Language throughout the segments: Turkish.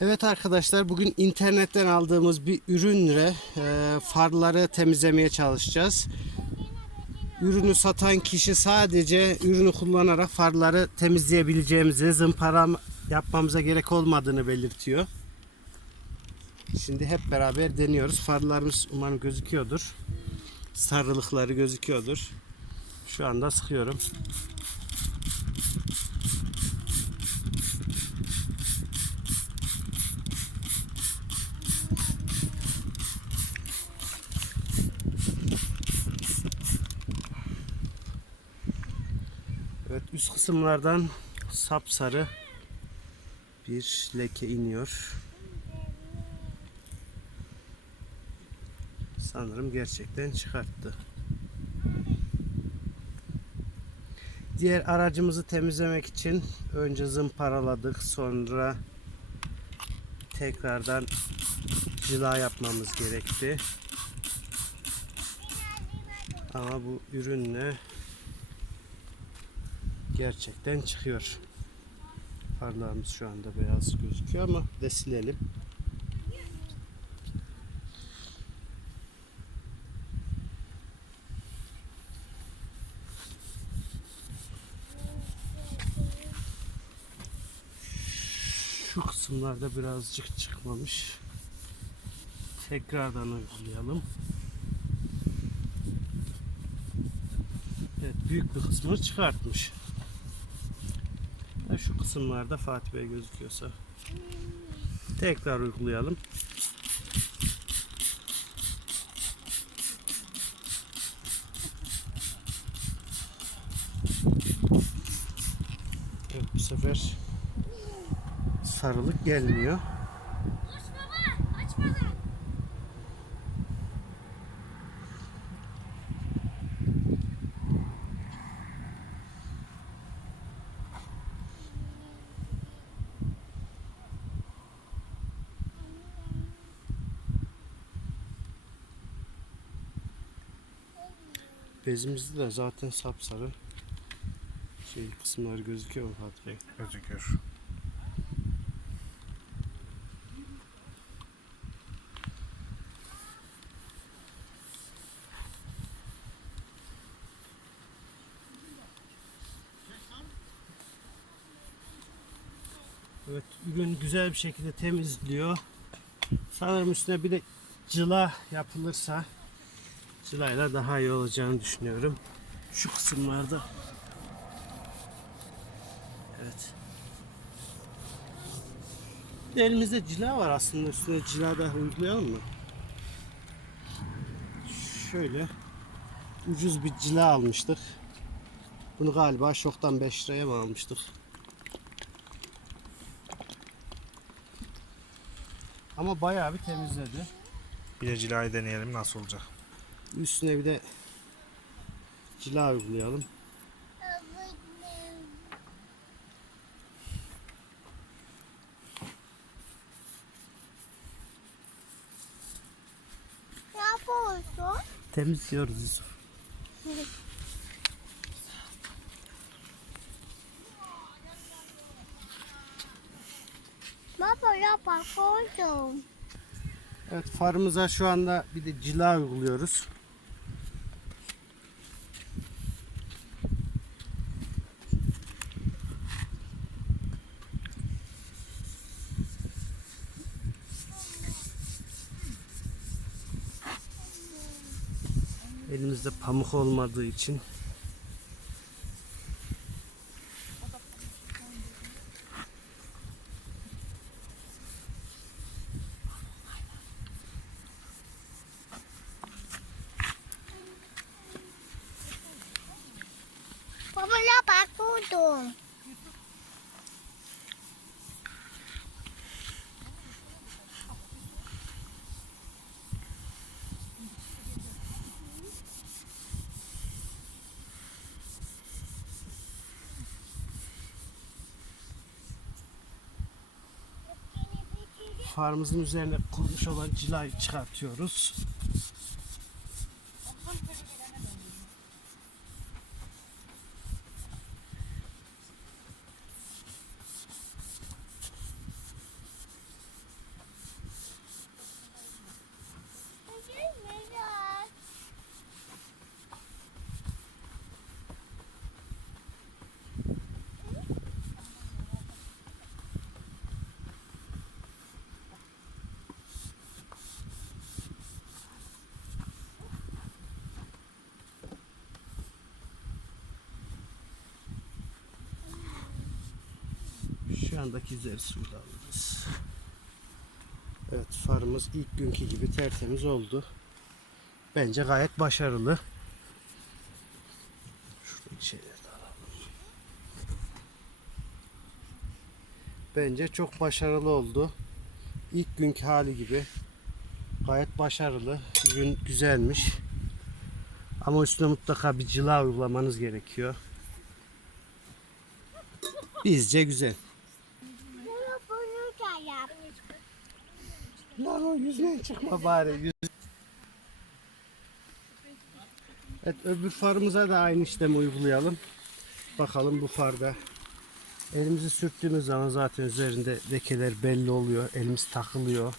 Evet arkadaşlar bugün internetten aldığımız bir ürünle e, farları temizlemeye çalışacağız. Ürünü satan kişi sadece ürünü kullanarak farları temizleyebileceğimizi, zımpara yapmamıza gerek olmadığını belirtiyor. Şimdi hep beraber deniyoruz. Farlarımız umarım gözüküyordur. Sarılıkları gözüküyordur. Şu anda sıkıyorum. Evet üst kısımlardan sapsarı bir leke iniyor. Sanırım gerçekten çıkarttı. Diğer aracımızı temizlemek için önce zımparaladık. Sonra tekrardan cila yapmamız gerekti. Ama bu ürünle gerçekten çıkıyor. Farlarımız şu anda beyaz gözüküyor ama de silelim. Şu kısımlarda birazcık çıkmamış. Tekrardan uygulayalım. Evet büyük bir kısmını çıkartmış. Ya şu kısımlarda Fatih Bey gözüküyorsa. Tekrar uygulayalım. Evet bu sefer sarılık gelmiyor. Bezimizde de zaten sapsarı şey kısımları gözüküyor mu Fatih Bey? Gözüküyor. Evet ürün güzel bir şekilde temizliyor. Sanırım üstüne bir de cıla yapılırsa cılayla daha iyi olacağını düşünüyorum. Şu kısımlarda. Evet. Elimizde cila var aslında üstüne cila da uygulayalım mı? Şöyle ucuz bir cila almıştık. Bunu galiba şoktan 5 liraya mı almıştık? Ama bayağı bir temizledi. Bir de cilayı deneyelim nasıl olacak. Üstüne bir de cila uygulayalım. Ne yapıyorsun? Temizliyoruz Yusuf. Baba ya bakıyordum. Evet farımıza şu anda bir de cila uyguluyoruz. Elimizde pamuk olmadığı için Baba ya bakıyordum. Farımızın üzerine kurmuş olan cilayı çıkartıyoruz. Yandaki üzeri suyu da alırız. Evet farımız ilk günkü gibi tertemiz oldu. Bence gayet başarılı. Şuradaki şeyleri de alalım. Bence çok başarılı oldu. İlk günkü hali gibi. Gayet başarılı. Ürün güzelmiş. Ama üstüne mutlaka bir cila uygulamanız gerekiyor. Bizce güzel. Bunu bunu da yap. Lan o yüzüne çıkma bari. Evet öbür farımıza da aynı işlemi uygulayalım. Bakalım bu farda. Elimizi sürttüğümüz zaman zaten üzerinde lekeler belli oluyor. Elimiz takılıyor.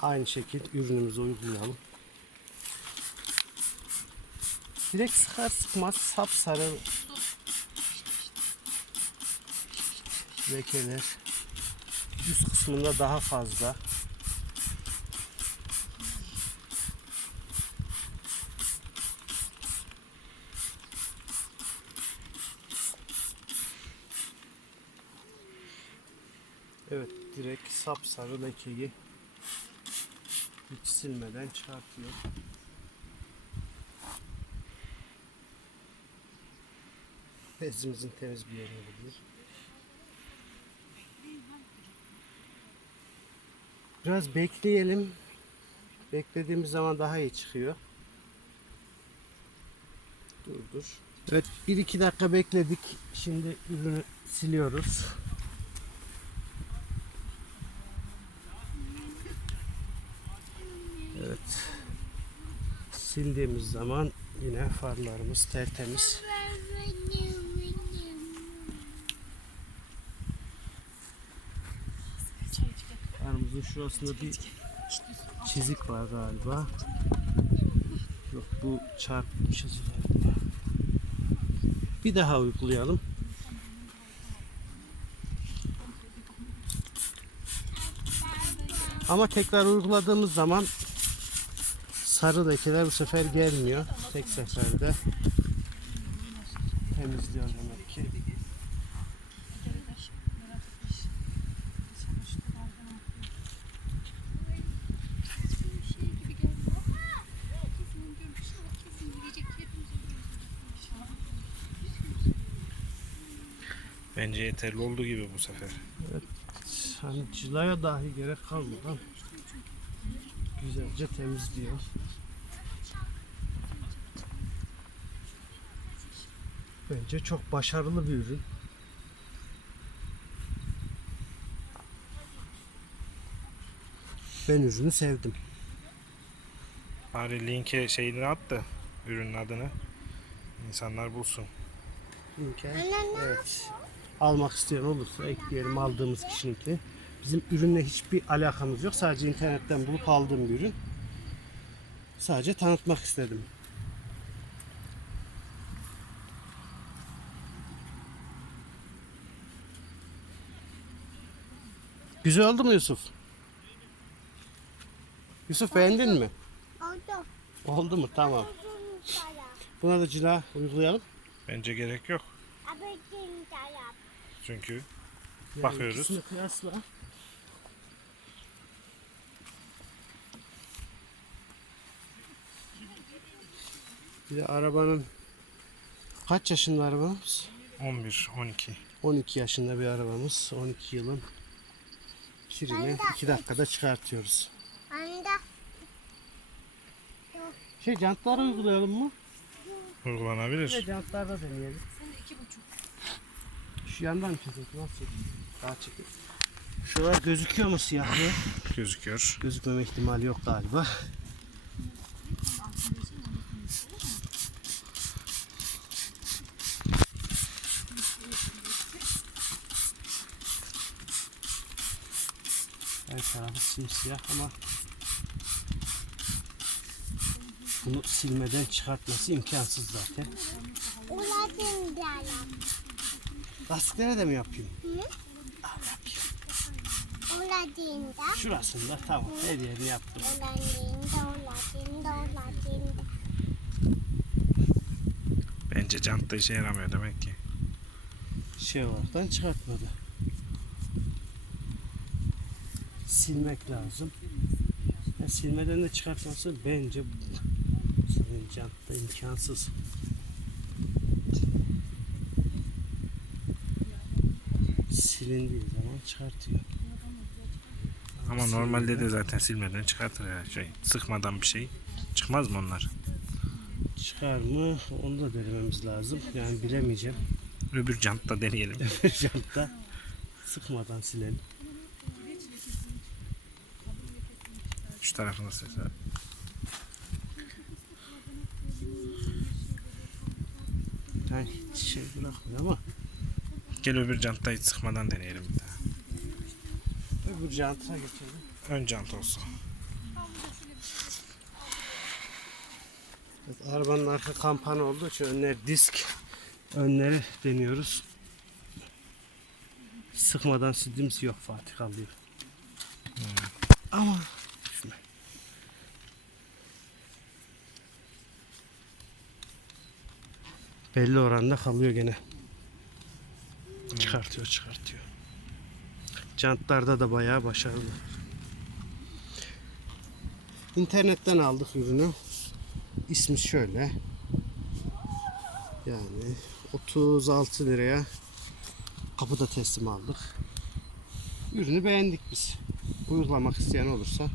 Aynı şekil ürünümüzü uygulayalım. Direkt sıkar sıkmaz sapsarı lekeler üst kısmında daha fazla. Evet direkt sapsarı lekeyi hiç silmeden çıkartıyor. Bezimizin temiz bir yerini buluyor. Biraz bekleyelim. Beklediğimiz zaman daha iyi çıkıyor. Dur dur. Evet 1-2 dakika bekledik. Şimdi ürünü siliyoruz. Evet. Sildiğimiz zaman yine farlarımız tertemiz. Farımızın şurasında bir çizik var galiba. Yok bu çarpmışız galiba. Bir daha uygulayalım. Ama tekrar uyguladığımız zaman sarı lekeler bu sefer gelmiyor. Tek seferde temizliyor demek ki. Bence yeterli oldu gibi bu sefer. Hani cilaya dahi gerek kalmadan güzelce temizliyor. Bence çok başarılı bir ürün. Ben ürünü sevdim. Bari linke şeyini at da ürünün adını. İnsanlar bulsun. İmkan. Evet. Almak isteyen olursa ekleyelim aldığımız kişininki. Bizim ürünle hiçbir alakamız yok. Sadece internetten bulup aldığım bir ürün. Sadece tanıtmak istedim. Güzel oldu mu Yusuf? Yusuf beğendin mi? Oldu. Oldu mu? Tamam. Buna da cila uygulayalım. Bence gerek yok. Çünkü Yani Bakıyoruz. kıyasla. Bir de arabanın kaç yaşında arabamız? 11, 12. 12 yaşında bir arabamız. 12 yılın kirini 2 dakikada çıkartıyoruz. Anda. Şey jantları uygulayalım mı? Uygulanabilir. Evet jantlarda deneyelim. Şu yandan çekin. Nasıl? Daha çekin. Şuralar gözüküyor mu siyahlı? Gözüküyor. Gözükmeme ihtimali yok galiba. Her tarafı simsiyah ama bunu silmeden çıkartması imkansız zaten. Lastiklere de mi yapayım? Uladın da. Şurasında tamam her yerini yaptım. Bence cantta işe yaramıyor demek ki. Şey olaraktan çıkartmadı. Silmek lazım. Ya silmeden de çıkartması bence senin jantta imkansız. Silindiği zaman çıkartıyor. Ama normalde de zaten silmeden çıkartır ya şey. Sıkmadan bir şey. Çıkmaz mı onlar? Çıkar mı? Onu da denememiz lazım. Yani bilemeyeceğim. Öbür jantta deneyelim. Jantta sıkmadan silelim. Şu tarafına ses ver. Yani hiç şey bırakmıyor ama Gel öbür hiç sıkmadan deneyelim bir daha. öbür jantına geçelim. Ön jant olsun. Evet, arabanın arka kampana olduğu için önler disk. Önleri deniyoruz. Sıkmadan sildiğimiz yok Fatih kalıyor. Ama Belli oranda kalıyor gene. Çıkartıyor çıkartıyor. Jantlarda da bayağı başarılı. İnternetten aldık ürünü. İsmi şöyle. Yani 36 liraya kapıda teslim aldık. Ürünü beğendik biz. Uygulamak isteyen olursa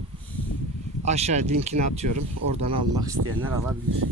aşağıya linkini atıyorum. Oradan almak isteyenler alabilir.